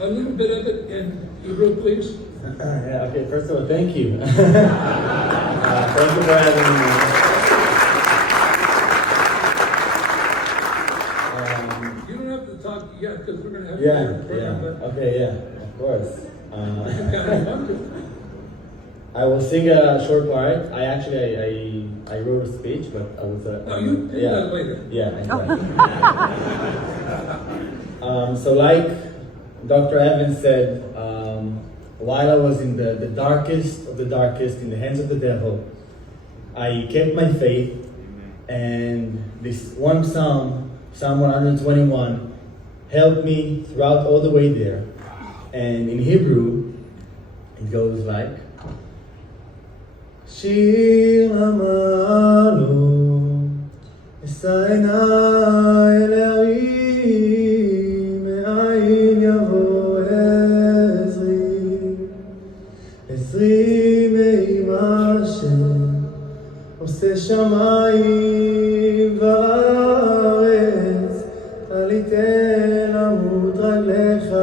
a little bit of it in Hebrew, please. Yeah, okay, first of all, thank you. Thank you for having me. You don't have to talk yet because we're going to have Yeah, your program, but okay, yeah, of course. you kind of want to. I will sing a short part. I wrote a speech, but I was No, you do that later. Yeah, exactly. So like Dr. Evans said, while I was in the darkest of the darkest, in the hands of the devil, I kept my faith, and this one Psalm 121, helped me throughout all the way there. And in Hebrew, it goes like, שיר אמרנו, אשא עיניי אל ההרים, מאין יבוא עזרי, עזרי מעם אשר, עושה שמיים וארץ, אל יתן למות רגליך.